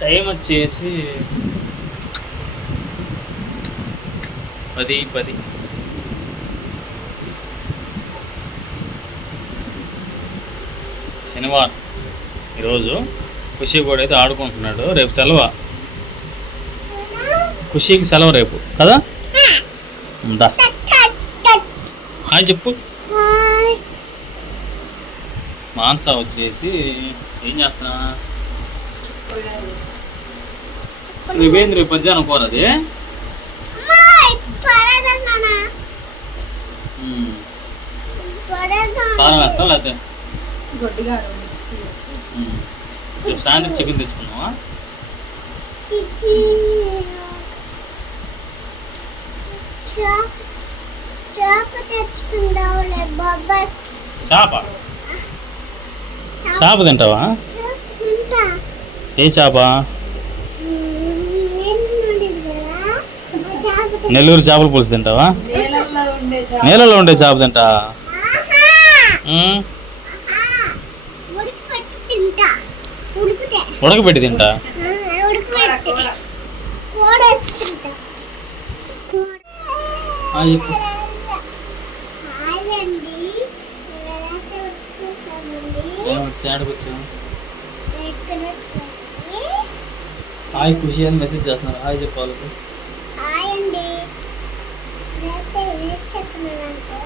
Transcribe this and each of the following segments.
Time వచ్చేసి పది పది. శనివారం. ఈరోజు ఖుషి కూడా అయితే ఆడుకుంటున్నాడు. రేపు సెలవు. ఖుషికి సెలవు రేపు. కదా? ఉందా? హాయ్ చెప్పు. మానస వచ్చేసి ఏం చేస్తున్నా? రేపేంది రేపు మధ్యాహ్నం. కారం వేస్తాం లేకపోతే? ఉమ్. రేపు సాయంత్రం చికెన్ తెచ్చుకున్నావా చేప తెచ్చుకుందాంలే బాబా. చేప? చేప తింటావా? ఏ చేప? నెల్లూరు చేపల పులుసు తింటావా? నీళ్ళల్లో ఉండే చేప నీళ్ళలో ఉండే చేప తింటా. ఉడకబెట్టి తింటా హాయ్ ఖుషి అని మెసేజ్ చేస్తున్నారు. హాయ్ చెప్పాలి హాయ్ అండి. నేనైతే ఏం చెప్తున్నానంటే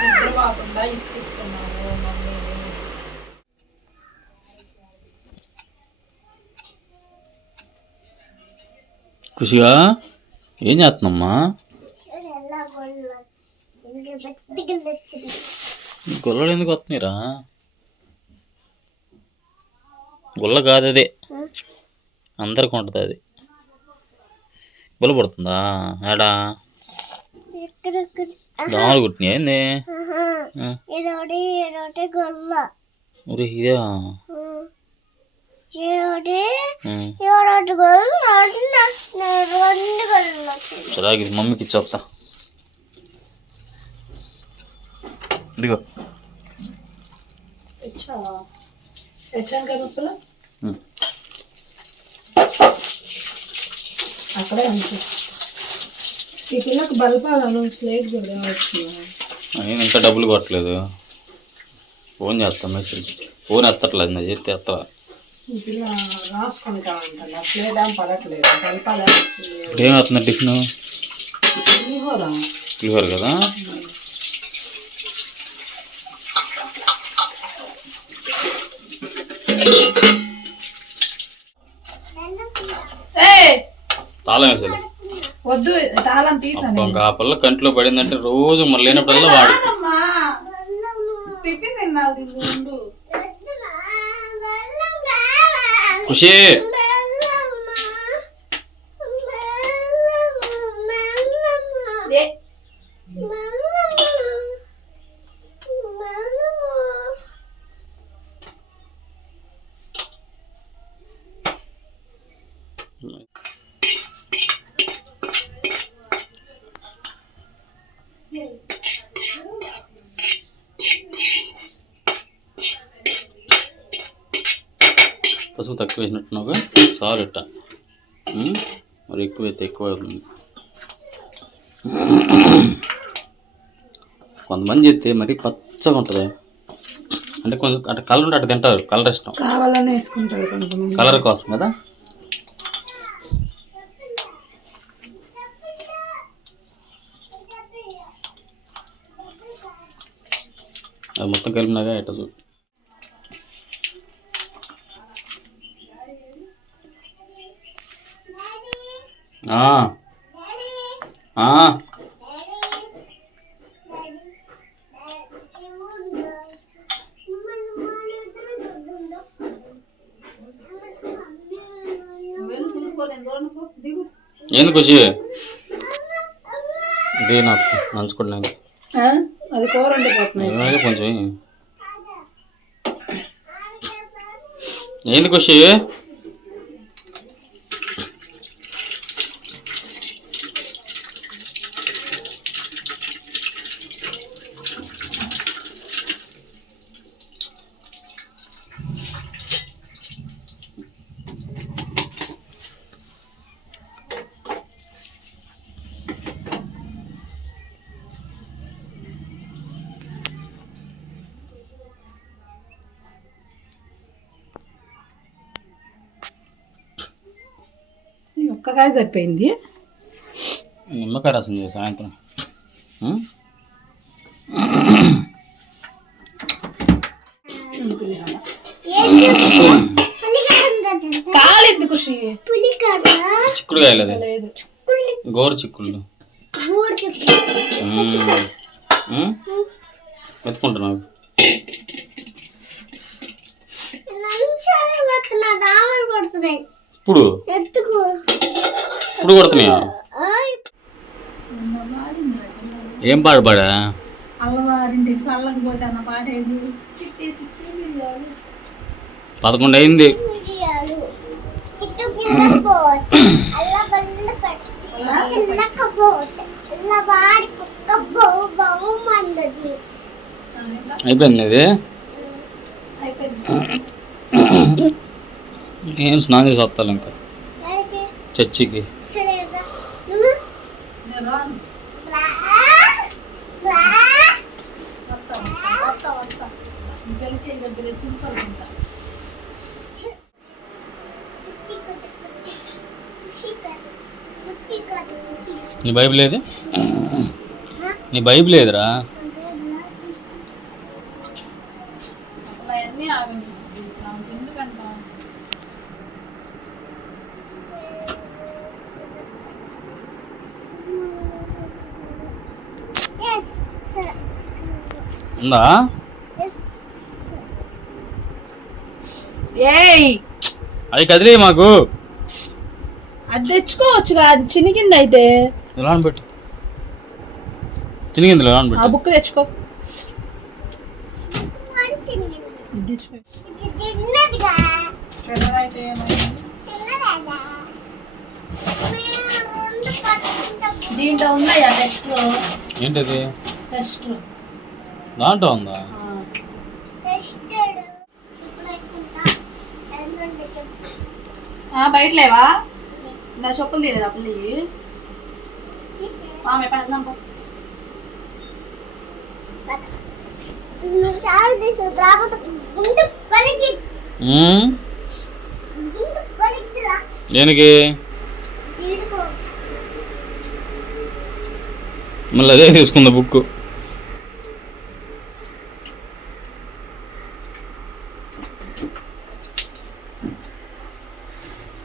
నిద్ర పోకుండా ఇసుకిస్తున్నాము మమ్మీ. ఖుషిగా? ఏం చేస్తున్నామ్మా? గొల్లలు. ఎందుకు వస్తున్నాయిరా? గుల్ల కాదు అదే అందరికి ఉంటుంది అది. గుల్ల పడుతుందా ఇక్కడ దోమలు కుట్టినాయి ఏంది? ఒరే ఇదే ఇదొకటి ఉమ్. ఇదొకటి గొల్ల ఒకటి నాకు రెండు అక్కడే అంతే. ఈ పిల్లకి బల్పాలను స్లేట్ కూడా నేను ఇంకా డబ్బులు కొట్టలేదు. ఫోన్ చేస్తా మెసేజ్. ఫోన్ ఎత్తట్లేదు నా చేస్తే ఎత్తా ఈ పిల్ల రాసుకుంటామంట నా స్లేట్ ఏం పడట్లేదు. బల్పాలు ఇప్పుడు ఏం వస్తుంది టిఫిన్? పులిహోర. పులిహోర కదా? తాళం వేసాలి వద్దు తాళం తీసాను ఆ పిల్ల కంట్లో పడిందంటే రోజు మళ్ళీ లేనప్పుడల్లా వాడు. ఖుషి. ఏ, పసుపు తక్కువ వేసినట్టున్నావుగా సార్ ఇట్ట మరి ఎక్కువ అయితే ఎక్కువ కొంతమంది చెప్తే మరీ పచ్చగా ఉంటుంది. అంటే కొంచెం అటు కలర్ ఉంటే అటు తింటారు. కలర్ ఇష్టం. కావాలని వేసుకుంటారు కొంతమంది. కలర్ కోసం కదా? అది మొత్తం కలిపినాగా ఎట్ట చూ ఆ, ఆ, ఏంది ఖుషి? ఇది నాకు నంచుకోవడానికి ఆ? అది కూర వండిపోతున్నాయి కొంచెం ఏంది ఖుషి? ఒక్కకాయ సరిపోయింది. నిమ్మకాయ రసం చేసి సాయంత్రం? కాలేదు ఖుషి? పులికడ చిక్కుడుకాయలు అది లేదు. గోరు చిక్కుళ్ళు? వెతుకుంటున్నావు ఇప్పుడు? ఎత్తుకు. ఇప్పుడు కొడుతున్నాయా. ఏం పాడు? పాడా అల్లవారింటికి అన్న పాట పదకొండు అయింది. అయిపోయింది ఇది? నేను స్నానం చేసి వస్తాను ఇంకా. చర్చికి. రాను తెలిసి ఉంటా నీ బైబిల్ ఏది? నీ బైబిల్ ఏదిరా? ఉందా ఏయ్! అది కదిలే మాకు. అది తెచ్చుకోవచ్చు అది చినిగింది అయితే. ఎలా పెట్టు చినిగింది ఎలా ఆ బుక్ తెచ్చుకో. దీంట్లో ఉన్నాయా టెస్ట్ ఏంటిది? టెస్ట్ దాంట్లో ఉందా? టెస్టెడ్ ఇప్పుడు వేసుకుంటా ఎందుకంటే చెప్పు. బయట లేవా నా చెప్పులు తీరేదా పిల్లి? తీసే. ఆమె పని వెళ్దాం దేనికి? మళ్ళీ అదే తీసుకుందా బుక్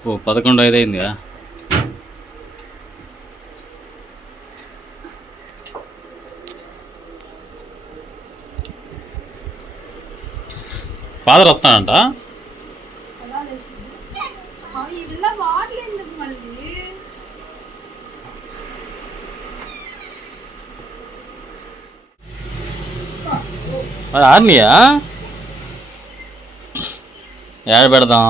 ఓ పదకొండు ఐదు అయిందిగా ఫాదర్ వస్తానంట ఎలా ఆర్నియా? ఏడ పెడదాం?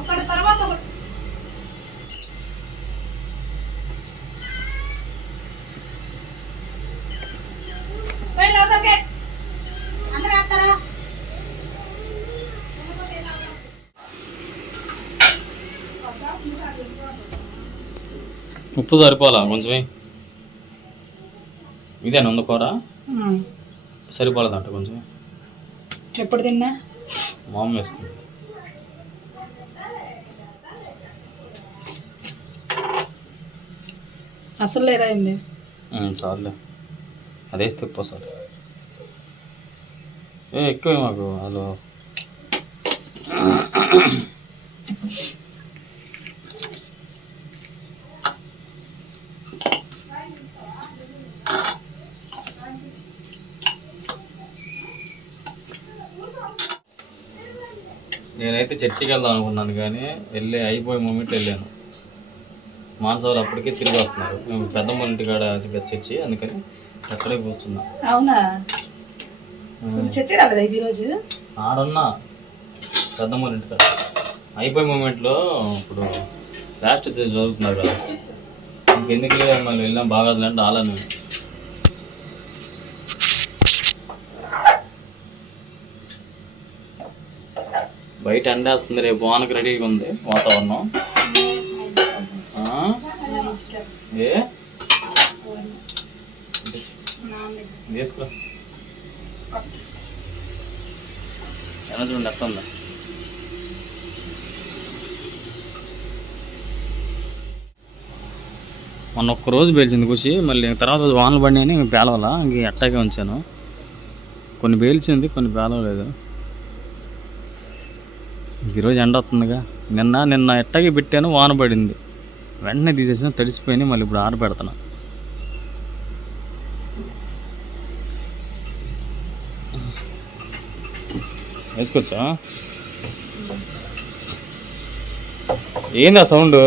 ఒక్కడి తర్వాత ఒకటి? ఉప్పు సరిపోలా కొంచెమే? ఇదేనా ఉంది కూర? సరిపోలేదంట కొంచెమే. ఎప్పుడు తిన్నా? మామూలు వేసుకుంది. అసలు లేదా అయింది ఉమ్, చాలులే అదేస్తే ఉప్పు సార్ ఏ ఎక్కువ మాకు హలో. నేనైతే చర్చికి వెళ్దాం అనుకున్నాను కానీ వెళ్ళి అయిపోయే మూమెంట్ వెళ్ళాను. మానసవాళ్ళు అప్పటికే తిరిగి వస్తున్నారు. మేము పెద్దమ్మ ఇంటి కాడ చర్చి అందుకని అక్కడే కూర్చున్నా. అవునా? చర్చి రాలేదా ఇది ఈరోజు? ఆడున్నా. పెద్దమ్మ ఇంటి కాడ అయిపోయే మూమెంట్లో ఇప్పుడు లాస్ట్ చదువుతున్నారు కదా. ఇంకెందుకు మళ్ళీ వెళ్ళాం బాగాదులంటే ఆలా నేను. బయట ఎండేస్తుంది రేపు వానకు రెడీగా ఉంది వాతావరణం? ఏ? వేసుకో. ఎలా చూడండి ఎట్లా ఉందా? మొన్న ఒక్క రోజు పేల్చింది కూసి మళ్ళీ తర్వాత రోజు వానలు పడినాయని ఇంక పేలవాల? ఇంక ఎట్టాగే ఉంచాను. కొన్ని పేల్చింది కొన్ని పేలవలేదు. ఈరోజు ఎండ వస్తుందిగా. నిన్న నిన్న ఎట్టాగే పెట్టాను వాన పడింది. వెంటనే తీసేసిన తడిసిపోయినాయి మళ్ళీ ఇప్పుడు ఆరబెడతాను వేసుకోవచ్చా? ఏందా సౌండ్?